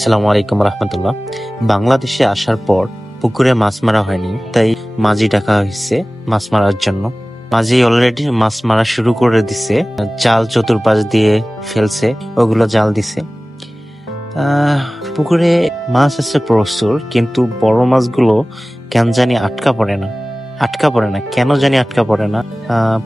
আসসালামু আলাইকুম রহমতুল্লাহ। বাংলাদেশে আসার পর পুকুরে মাছ মারা হয়নি, তাই মাঝি ডাকা হয়েছে মাছ মারার জন্য। মাঝি অলরেডি মাছ মারা শুরু করে দিছে, জাল চতুর্পাশ দিয়ে ফেলছে, ওগুলো জাল দিছে। পুকুরে মাছ আছে প্রচুর, কিন্তু বড় মাছগুলো কেন জানি আটকা পড়ে না, কেন জানি আটকা পড়ে না।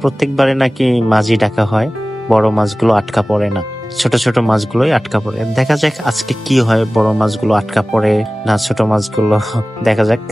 প্রত্যেকবারে নাকি মাঝি ডাকা হয়, বড় মাছগুলো আটকা পড়ে না, ছোট ছোট মাছগুলোই আটকা পড়ে। দেখা যাক আজকে কি হয়, বড় মাছগুলো আটকা পড়ে না ছোট মাছগুলো, দেখা যাক।